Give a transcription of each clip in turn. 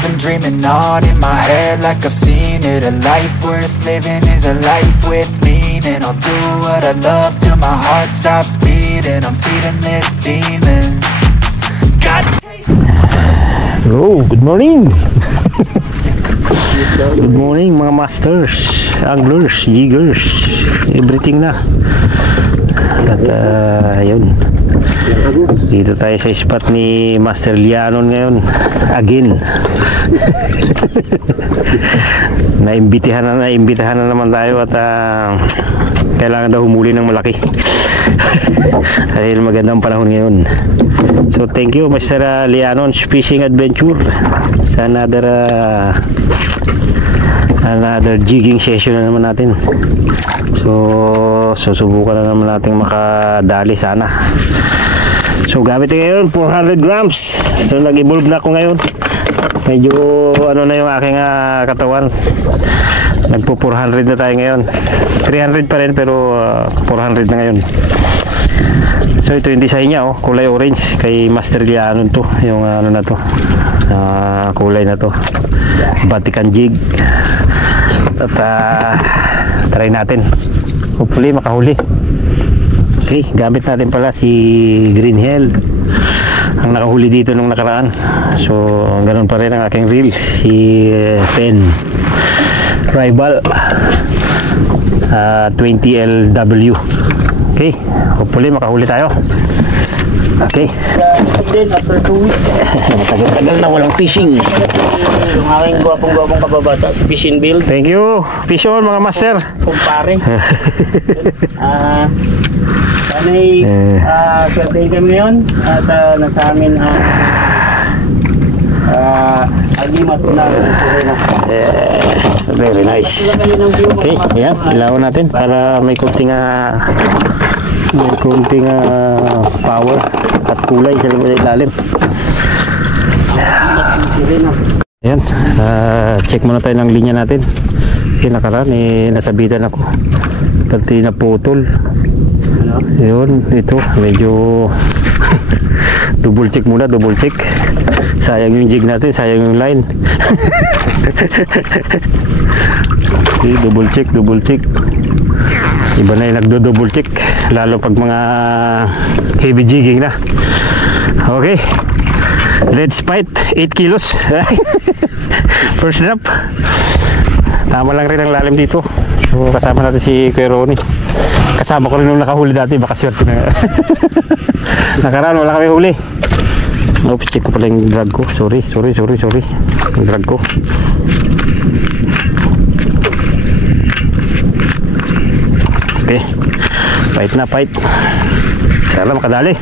I've been dreaming on in my head like I've seen it. A life worth living is a life with meaning. I'll do what I love till my heart stops beating. I'm feeding this demon. God. Hello, good morning. Good morning mga masters, anglers, jiggers, everything na. At ayun, dito tayo sa spot ni Master Lianon ngayon. Again. Naimbitahan na naman tayo at kailangan daw humuli ng malaki. Dahil magandang panahon ngayon. So thank you Master Lianon's Fishing Adventure sa another jigging session na naman natin. So susubukan na naman natin makadali sana. So gamit ngayon 400 grams. So nag-evolve na ako ngayon. Medyo ano na yung aking katawan. Nagpo 400 na tayo ngayon. 300 pa rin pero 400 na ngayon. So ito yung design niya, kulay orange. Kay Master Lianon to, yung ano na to, kulay na to, Vatican jig. At try natin, hopefully makahuli. Okay, gamit natin pala si Green Hell ang nakahuli dito nung nakaraan. So ganoon pa rin ang aking reel, si Pen Rival 20 LW. Okay, hopefully makahuli tayo. Okay. Then after 2 weeks, Tagal na walang fishing. yung aking gwapong kababata, si Fishing Build. Thank you. Fish on mga master. Kumpare. Sana'y swerte kami ngayon at nasa amin agimat na. Very nice. Okay, yan, ilawan natin para may konting power at kulay sa ilalim. Ayan, check muna tayo ng linya natin. Kasi nakaraan nasabitan ako, pati naputol. Yun, ito medyo double check muna, double check. Sayang yung jig natin, sayang yung line. Okay, double check. Iba na yung nagdo-double check, lalo pag mga heavy jigging na. Okay, let's fight 8 kilos. First drop. Tama lang rin ang lalim dito. So, kasama natin si Kuya Ronnie. Kasama ko rin nung nakahuli dati, baka swerte na. Nakaraan wala kami huli. Oops, check ko pala yung drag ko. Sorry. Yung drag ko. Okay, fight. Sana makadali.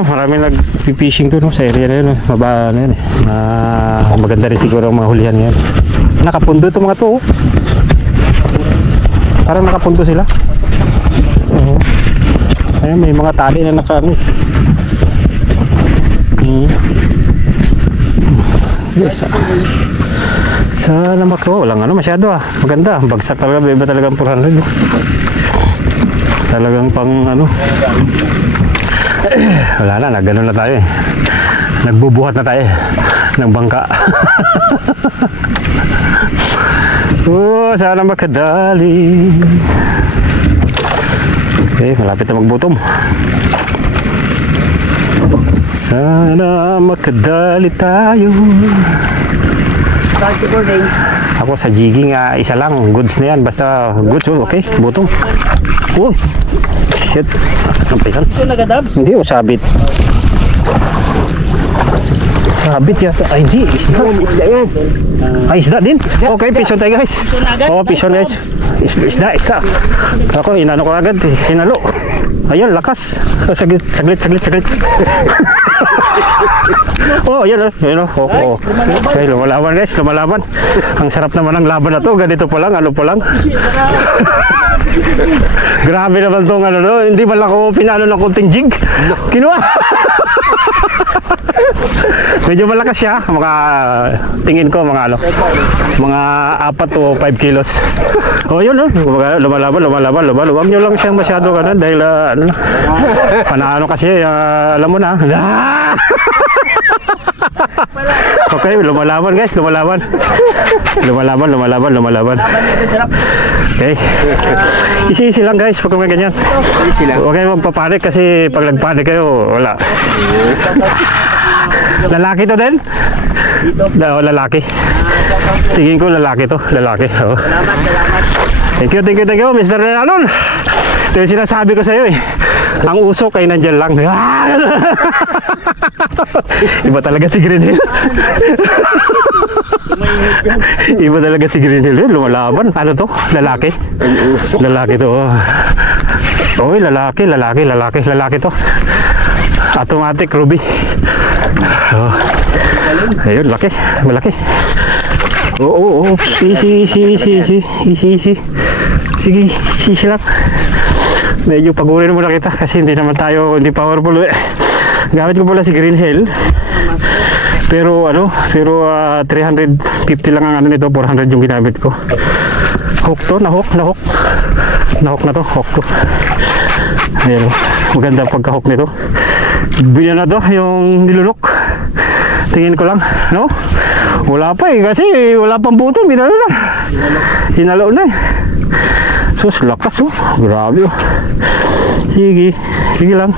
Maraming nag-fishing doon sa area na yun. Mababa na yun. Maganda rin siguro ang mga hulihan ngayon. Nakapundo itong mga to. Parang nakapundo sila. Ayun, may mga tali na nakaano. Yes. Sana makawa. Walang ano masyado maganda. Bagsak talaga. Beba talagang 400. Talagang pang ano. Wala na. Nagano na tayo Nagbubuhat na tayo ng bangka. Sana makadali. Okay, malapit na magbutom. Sana makadali tayo. Ako sa jigging isa lang, goods na yan, basta goods. Okay, butom. Uy, shit, nampisan. Ito nagadab? Hindi, sabit. Sabit yata. Ay, hindi, isda. Isda yan. Isda din? Okay, pison tayo guys. Pison guys. Isda. Ako, inano ko agad, sinalo. Ayun, lakas. Saglit. Ayun. Okay, lumalaban guys, lumalaban. Ang sarap naman ng laban na to. Ganito pa lang, ano pa lang. Grabe naman tong hindi ba lang ako pinalo ng konting jig. Kinuha. Medyo malakas siya, mga tingin ko mga mga 4 to 5 kilos. Oh, yun lumalaban. Huwag nyo lang siyang masyado kanan dahil panaano kasi, alam mo na. Okay, lumalaban guys, lumalaban. Okay. Easy lang guys, pag mga ganyan. Huwag kayo magpapanik kasi pag nagpanik kayo, wala. Lalaki to din? Lalaki. Tingin ko lalaki to, lalaki. Oh. Thank you, Mr. Renanon. Ito yung sinasabi ko sa iyo eh. Ang usok ay nandyan lang. Iba talaga si Green Hill. Iba talaga si Green Hill. Lumalaban. Ano to? Lalaki? Lalaki to. Oh, lalaki to. Automatic Ruby. Oh. Ayun, malaki. Oo. Easy. Sige, easy lang. Medyo pagurin muna kita kasi hindi hindi powerful. Gamit ko pala si Green Hill. Pero 350 lang ang nito, 400 yung ginamit ko. Hook to, nahok na to, hook to. Ayan, maganda pagka-hook nito. Binyan na to yung nilunok. Tingin ko lang, no? Wala pa kasi wala pang buto, binalo na. Hinalo na eh. Sus, lakas oh. Grabe oh. Sige lang.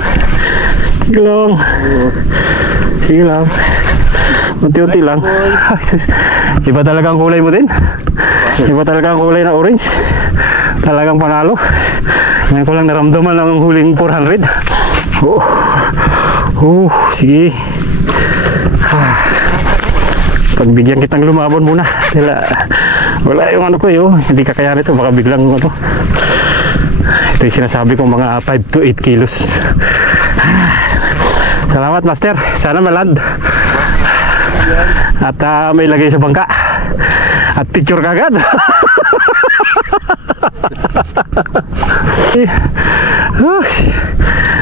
Unti-unti lang. Iba talagang kulay mo din. Iba talagang kulay na orange. Talagang panalo. Ngayon ko lang naramdaman ng huling 400. Sige. Pagbigyan kitang lumabon muna. Wala yung ano ko yun. Hindi kakayanin ito. Baka biglang ano. Ito yung sinasabi kong mga 5 to 8 kilos. Salamat master. Sana maland. At may lagay sa bangka. At picture kagad.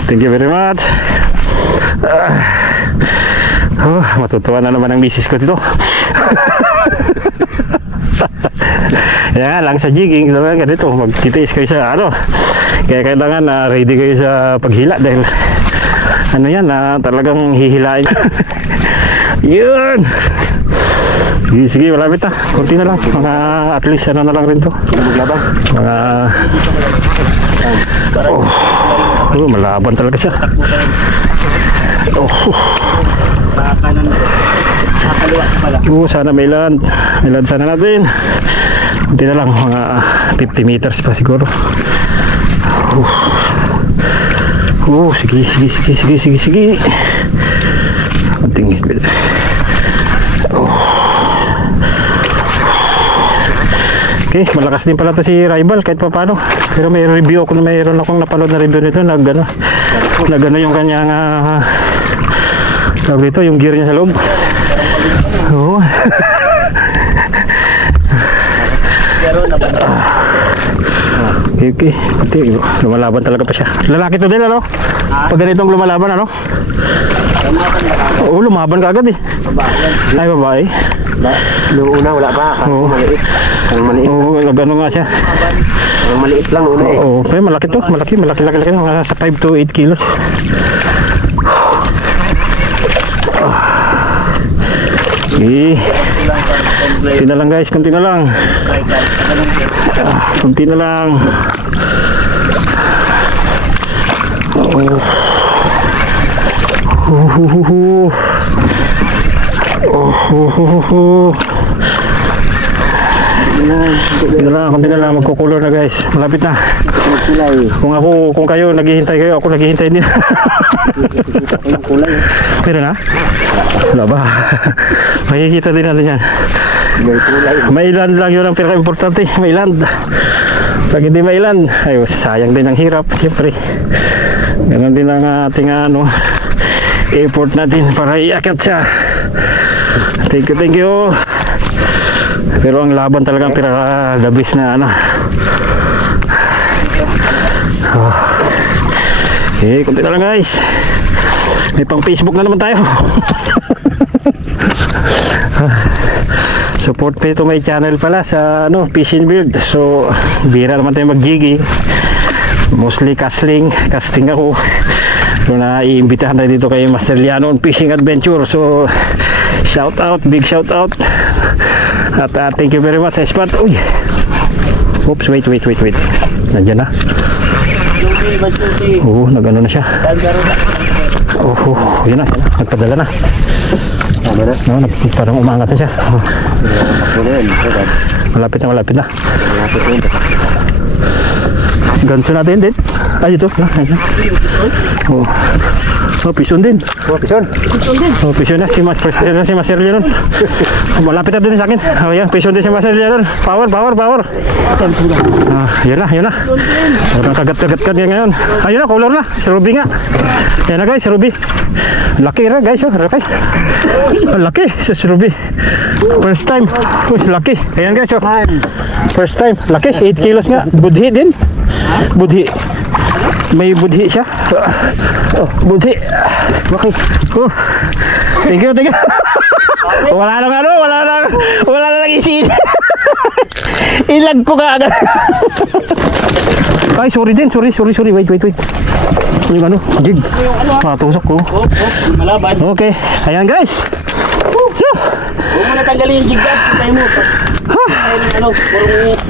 Thank you very much. Matutuwa na naman ang misis ko dito. Yan lang sa jigging, ganito, magtitiis kayo sa kaya kailangan ready kayo sa paghila dahil talagang hihilain. Yun. Sige, malapit na. Kunti na lang. Mga at least na lang rin to. Mga malaban talaga siya. Sana may land. May land sana natin. Kunti na lang. Mga 50 meters pa siguro. Sige. Kunting okay, malakas din pala to si Rival kahit pa paano. Pero may review ako, mayroon akong napanood na review nito na gano yung kanyang tawag dito, yung gear niya sa loob. Okay. Lumalaban talaga pa siya. Lalaki to din pag ganitong lumalaban lumaban ka agad eh. Ay, babae. Noong una wala pa. Maliit. Gano'n nga siya. Maliit lang una eh. Pero malaki to. Malaki. Sa 5 to 8 kilos. Okay. Kunti na lang guys. Kunti na lang. Kunti na lang, magkukulor na guys. Malapit na. Kung kayo naghihintay kayo, ako naghihintay din. Pero na? Wala ba? Makikita din natin yan. May land lang yun ang pinaka-importante. May land. Pag hindi may land, sayang din ang hirap. Siyempre. Ganon din ang ating effort natin para iakyat siya. Thank you. Pero ang laban talagang pinaka-labis na Okay, kunti na lang guys. May pang Facebook na naman tayo. Support me to my channel pala sa fishing build. So bira naman tayo mag-jigging, mostly casting ako. So naiimbitahan tayo dito kay Master Liano on Fishing Adventure. So shout out, big shout out. At thank you very much sa spot. Uy, oops, wait, nandiyan na. Oo, nag-ano na siya. Yun na, nagpadala na. Parang umangat na siya. Malapit na. Ganso natin din. Ay, ito. Pison din. Pison na si Master Leon. Malapit na din sa akin. Ayan, pison din si Master Leon. Power. Yun na. Parang kagat-kagat ka ngayon. Ayun na, color na. Si Ruby nga. Yan na guys, si Ruby. Laki na guys, laki. Laki, si Ruby. First time. Laki. Ayan guys, first time. Laki, 8 kilos nga. Budhi din. May budhi siya. Budhi. Okay. Thank you. Wala na isi. Ilag ko ka agad. Ay, sorry. Wait. Yung jig. Tusok ko. Malaban. Okay. Ayan guys. Huwag mo natanggalin yung jig guard. Tayo mo.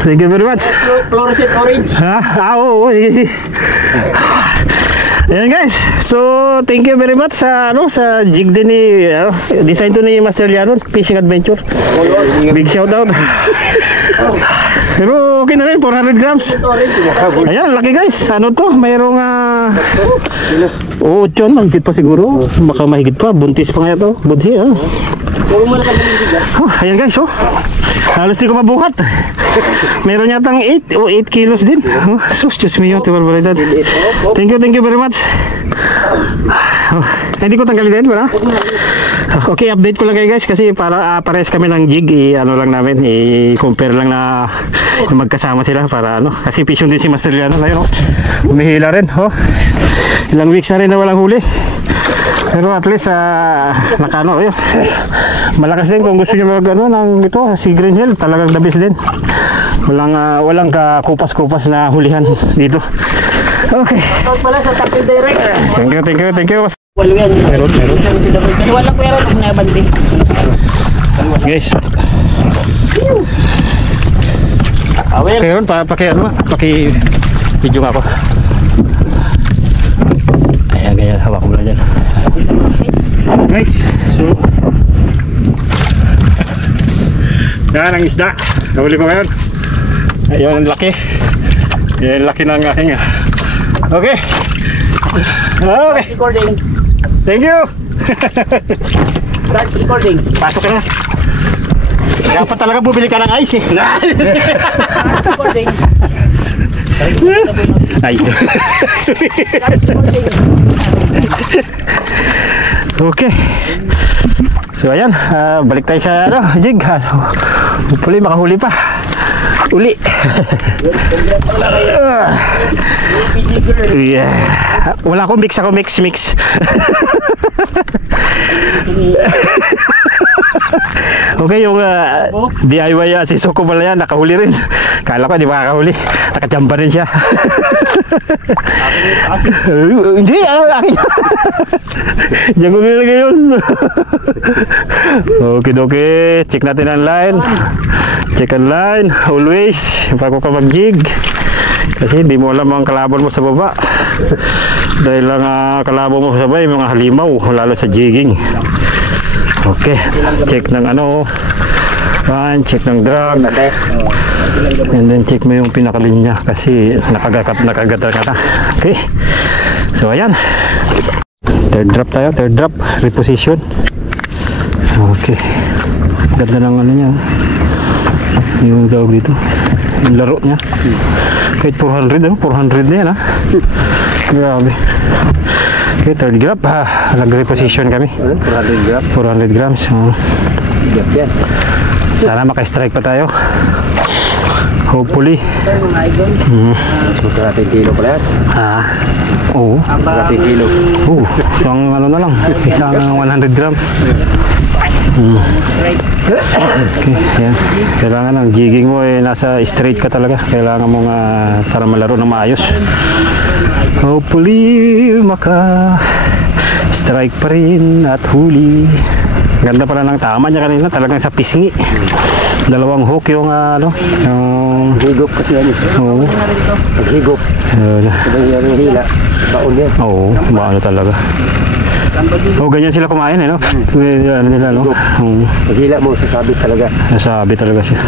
Thank you very much. Fluorescent orange. Oo, sige. Ayan guys, so thank you very much sa jig din ni design to ni Master Liano Fishing Adventure. Big shout out. Pero okay na rin, 400 grams. Ayan, laki guys. Ano to? Mayroong 8 mahigit pa siguro. Baka mahigit pa, buntis pa nga ito. Budhi ayan guys, halos di ko mabuhat. Meron yatang 8 kilos din. Sus, Diyos mo yun, tibarbaridad. Thank you very much. Hindi ko tanggalin din, wala? Okay, update ko lang kayo guys, kasi para pares kami ng jig, lang namin, i-compare lang na magkasama sila para kasi fishing din si Master Liano ngayon, umihila rin, ilang weeks na rin na walang huli. Pero at least nakano yun. Malakas din kung gusto niyo ng ito, si Green Hill, talagang the best din. Walang kupas-kupas na hulihan dito. Okay. Pala sa Tapil Direct. Thank you. Walo yan. Meron. Walang pera pag nabandi. Guys. Meron video nga ako. Ayan, hawak mo na dyan. Guys, so yan ang isda. Nahuli ko ngayon. Ayun ang laki. Yan laki ng aking. Okay. Recording. Thank you. Start recording. Pasok ka na. Dapat talaga bumili ka ng ice Recording. Ay. Sorry. Okay. So ayan, balik tayo sa jig. Hopefully makahuli pa. Uli. Yeah. Wala akong mix, ako mix. Okay, yung DIY asiso ko pala yan, nakahuli rin. Kala ko di makakahuli, nakachamba rin siya. Hindi, akin. Diyan ko nilagay yun. Okay, check natin ang line. Check ang line, always, bago ka mag-jig. Kasi hindi mo alam ang kalaban mo sa baba. Dahil lang kalaban mo sa baba, mga halimaw, lalo sa jigging. Okay, check ng check ng drag, and then check mo yung pinakalinya kasi nakagagat ka na. Okay, so ayan, third drop, reposition. Okay, ganda ng niya, yung dog dito, yung laro niya. Kahit 400 na yan grabe. Okay, third grab, nag-reposition kami. 400 grams. Sana maka-strike pa tayo. Hopefully. Magkarating kilo pala yan. Oo. Magkarating kilo. Isang ano na lang. Isang 100 grams. Okay, yan. Kailangan ang jigging mo nasa straight ka talaga. Kailangan mong para malaro ng maayos. Hopefully strike pa rin at huli. Ganda pala ng tama niya kanina, talagang sa pisngi. Dalawang hook yung yung higop kasi yan. Oo. Paghigop. Sabay yan yung hila. Baon yan. Oo, baon talaga. Ganyan sila kumain no? Ano nila, no? Paghila mo, sasabit talaga. Sasabit talaga siya.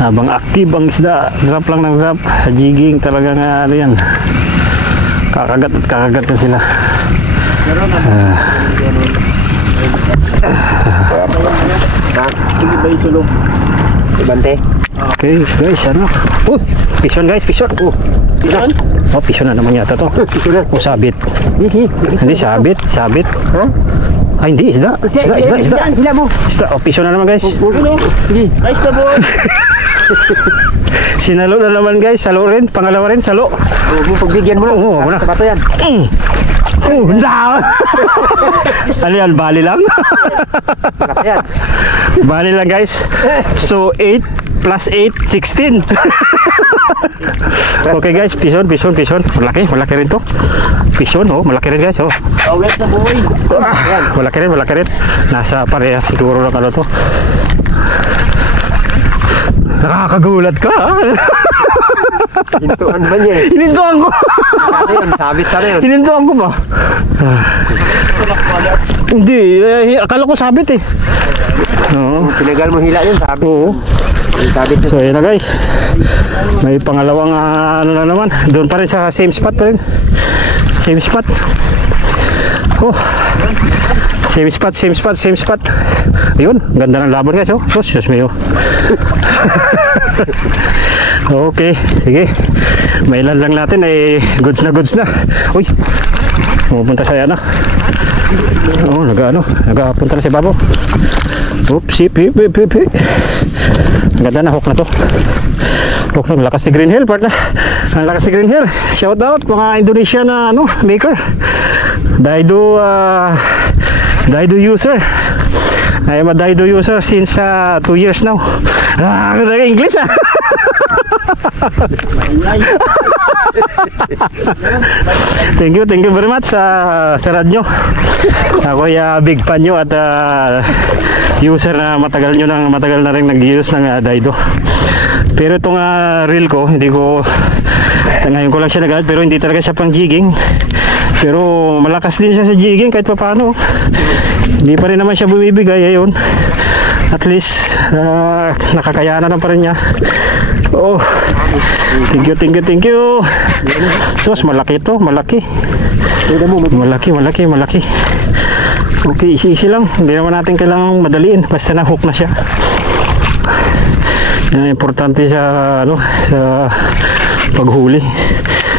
Habang active ang isda, drop lang ng drop. Jigging talaga nga yan. Kakagat at kakagat na sila. Ibante. Okay guys, Pison guys, pison. Pison na naman yata to. Sabit. Hindi, sabit. Ay, hindi, isda. Hila mo. Isda, pison na naman guys. Guys na po. Sinalo na naman guys, salo rin. Pangalawa rin, salo. Pagbigyan mo lang. Oo, wala. Sabato yan. Ano yan, bali lang? Bali lang guys. So 8 plus 8, 16. Okay guys, pison. Malaki rin to. Pison, malaki rin guys. Wet na boy. Malaki rin. Nasa parehas siguro lang to. Nakakagulat ka. Hintuan ba niya? Hinintuan ko. Sabit sana yun. Hinintuan ko ba? Hindi, akala ko sabit Pinagal mo hila yun, sabit. Oo. So yun na guys. May pangalawang ano na naman. Doon pa rin sa same spot pa rin. Same spot. Same spot. Ayun, ganda ng laban guys. Diyos mio. Okay, sige. Mailan lang natin goods na. Uy. Pupunta sa yana. Nagapunta na si Babo. Oops, pi. Ganda na hook na to. Hook na lakas ni Green Hill, partner. Ang lakas ni Green Hill. Shout out mga Indonesian na maker. Daido user. I am a Daido user since 2 years now. English Thank you very much sa radyo. Ako big fan nyo at user na matagal na rin nag-use ng Daido. Pero itong reel ko, ngayon ko lang siya nagamit, pero hindi talaga siya pang jigging. Pero malakas din siya sa jigging kahit pa paano. Hindi pa rin naman siya bumibigay. Ayun, at least nakakayanan na pa rin niya. Thank you. Sos, malaki to, malaki. Okay, easy lang. Hindi naman natin kailangang madaliin, basta na-hook na siya. Yan ang importante sa paghuli.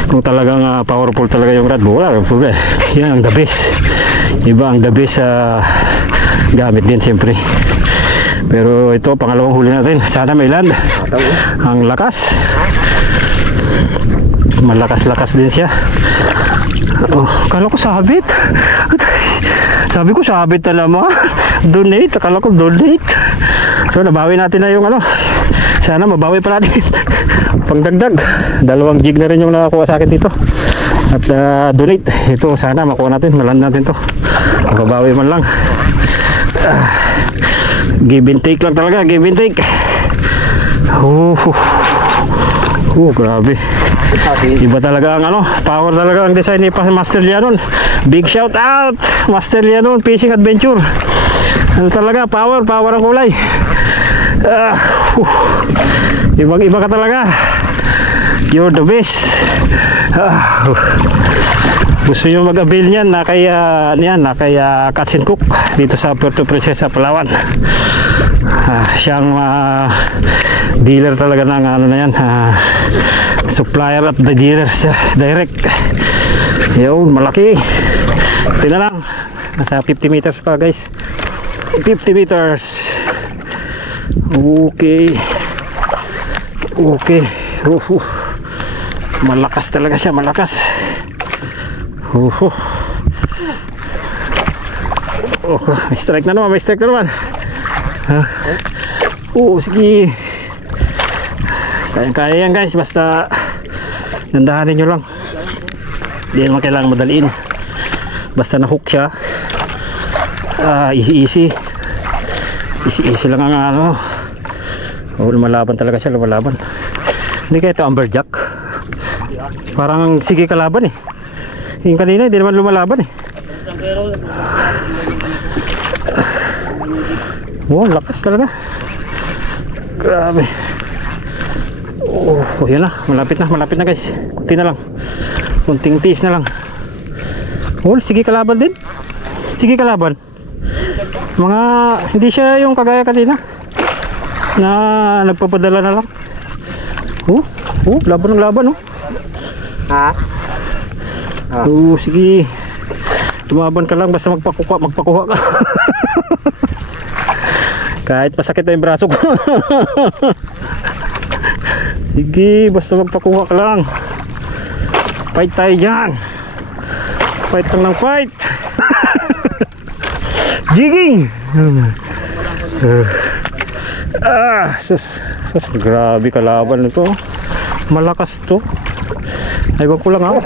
Kung talagang powerful talaga yung rod, wala problema. Yan ang the best. Iba ang the best gamit din siyempre. Pero ito, pangalawang huli natin. Sana may land. Ang lakas. Malakas-lakas din siya. Kala ko sabit. Sabi ko sabit na naman. Donate. Akala ko donate. So nabawi natin na yung sana mabawi pa natin. Pangdagdag. 2 jig na rin yung nakakuha sa akin dito. At donate. Ito sana makuha natin. Maland natin to. Mababawi man lang. Give and take lang talaga. Give and take. Grabe. Iba talaga ang power talaga ang design ni Master Lianon. Big shout out Master Lianon Fishing Adventure. Talaga power ang kulay. Ibang-iba ka talaga. You're the best. Gusto nyo mag-avail niyan na kay Katsin Cook dito sa Puerto Princesa, Palawan. Siyang dealer talaga ng na yan, supplier at the dealer direct. Yun, malaki. Ito na lang, nasa 50 meters pa guys. 50 meters. Okay. Okay. Malakas talaga siya, malakas. May strike na naman, may strike na naman. Sige. Kaya yan guys, basta nandahanin nyo lang. Hindi naman kailangan madaliin. Basta na-hook siya, easy lang ang ano. Lumalaban talaga siya, lumalaban. Hindi kaya ito amberjack. Parang sige kalaban eh. Yung kanina hindi naman lumalaban eh. Lakas talaga. Grabe. Yun na, malapit na guys. Kunti na lang, kunting tiis na lang. Sige kalaban din. Sige kalaban. Mga hindi siya yung kagaya kanina na nagpapadala na lang. Laban ng laban sige. Tumaban ka lang, basta magpakuha ka. Kahit masakit na yung braso ko. Sige, basta magpakuha ka lang. Fight tayo dyan. Fight lang ng fight. Jigging. Grabe kalaban nito. Malakas to. Aywan ko lang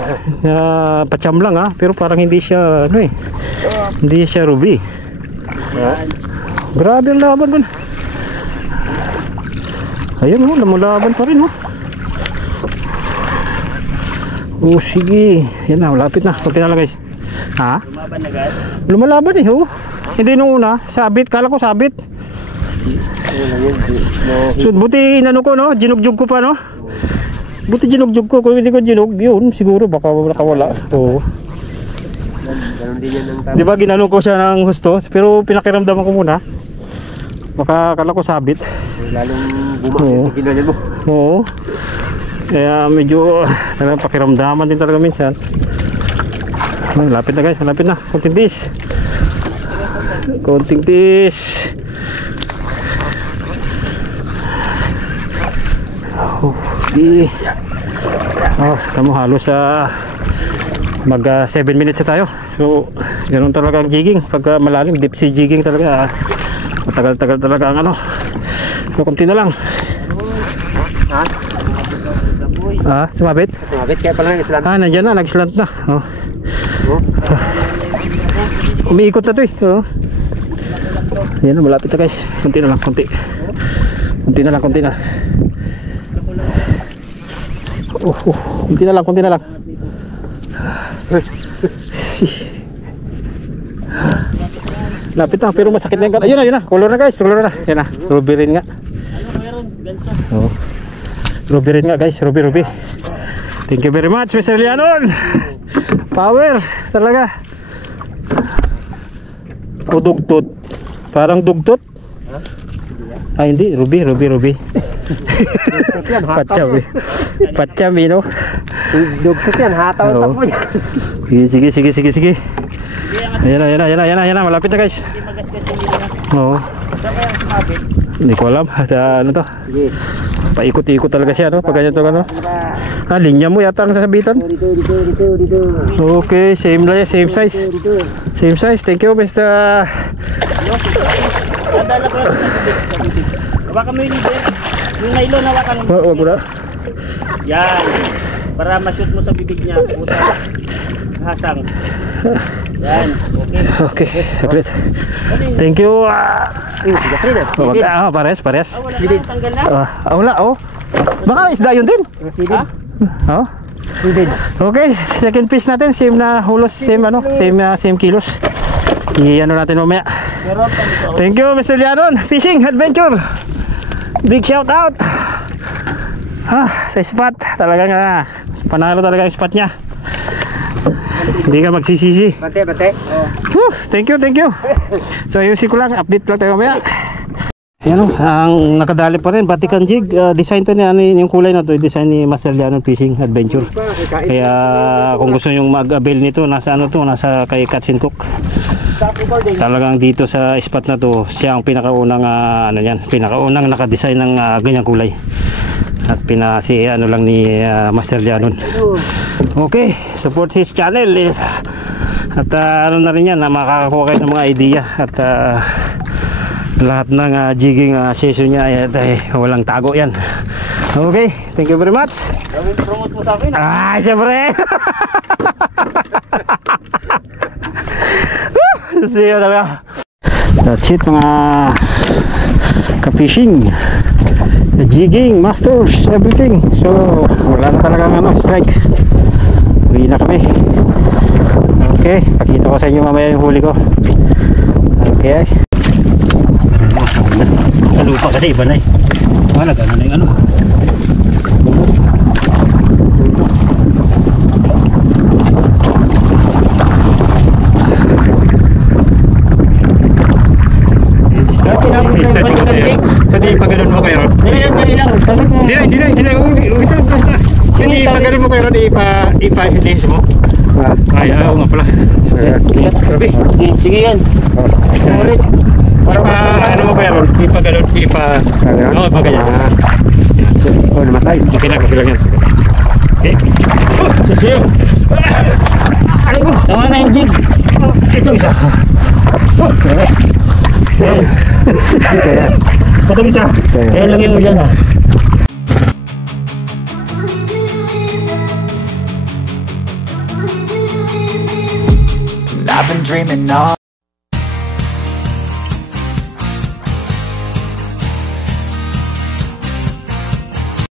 pacham lang pero parang hindi siya hindi siya ruby. Grabe ang laban dun. Ayun lumalaban pa rin sige. Yan na, malapit na. Kunti na lang guys. Lumaban na guys? Lumalaban Hindi nung una, sabit. Kala ko sabit. So, buti inano ko ginugjug ko pa Buti ginugjug ko. Kung hindi ko ginug, yun siguro baka nakawala. Diba ginano ko siya ng husto, pero pinakiramdaman ko muna. Baka kala ko sabit. Lalong bumak ginanyan mo. Kaya medyo pakiramdaman din talaga minsan. Lapit na guys, lapit na. Konting tiis. Konting tiis. Sige. Tamo halos mag 7 minutes na tayo. So ganoon talaga ang jigging. Pag malalim, deep sea jigging talaga. Matagal-tagal talaga ang ano. So konti na lang. Sumabit? Sumabit, kaya pala nag-slant. Nandiyan na, nag-slant na. Umiikot na to Yan na, malapit na guys. Kunti na lang, kunti. Kunti na lang, kunti na. Kunti na lang, kunti na lang. Lapit na, pero masakit na yung ayun na, color na guys, color na. Yan na, ruby rin nga. Ruby rin nga guys, ruby. Thank you very much Mr. Lianon. Power talaga. Dugtot. Parang dugtot. Hindi, ruby. Patsyam Dugtot yan, hataw ang takbo yan. Sige. Ayan na, malapit na guys. Hindi ko alam, ano to? Paikot-ikot talaga siya pag ganyan to linya mo yata ang sasabitan. Dito. Okay, same size. Same size, thank you Mr. Baka mo yung nylon na wakan mo. Wag na. Yan, para ma-shoot mo sa bibig niya. Hasang. Yan, okay. Thank you. Pares. Wala na, tanggal na. Wala, baka isda yun din. Okay, second piece natin, same na hulos, same kilos. Iano natin mamaya. Thank you Mr. Lianon, Fishing Adventure. Big shout out. Sa spot, talagang panalo talaga yung spot niya. Hindi ka magsisisi. Bate. Thank you. So ayusin ko lang, update lang tayo mamaya. Yan ang nakadali pa rin, Vatican jig. Design to yung kulay na to, design ni Master Lianon Fishing Adventure. Kaya kung gusto yung mag-avail nito, nasa kay Catch and Cook. Talagang dito sa spot na to, siya ang pinakaunang ano yan, pinakaunang naka-design ng ganyang kulay. At pinasi ano lang ni Master Janon. Okay, support his channel is at ano na rin yan, makakakuha kayo ng mga idea at lahat ng jigging session niya ay walang tago yan. Okay, thank you very much. Promote mo sa akin. Siyempre. See you na. That's it mga ka-fishing, jigging, masters, everything. So wala na talagang strike. Uwi na kami. Okay, pakita ko sa inyo mamaya yung huli ko. Okay. Sa lupa kasi iba na eh. Wala gano'n na yung ano. Sa di pagano'n mo kayo? Dali lang. Sa di pagano'n mo kayo, ipa-hilihis mo? Ay, oo nga pala. Grabe. Sige yan. Ulit. Ano mo kayo? Ipa-gano'n, oo, pagano'n. Oo, namatay. Okay lang yan. Okay. Sisiyo. Ano ko? Tama na yung jig. Ito isa. Patang isa. Lagyan mo dyan ha. I've been dreaming all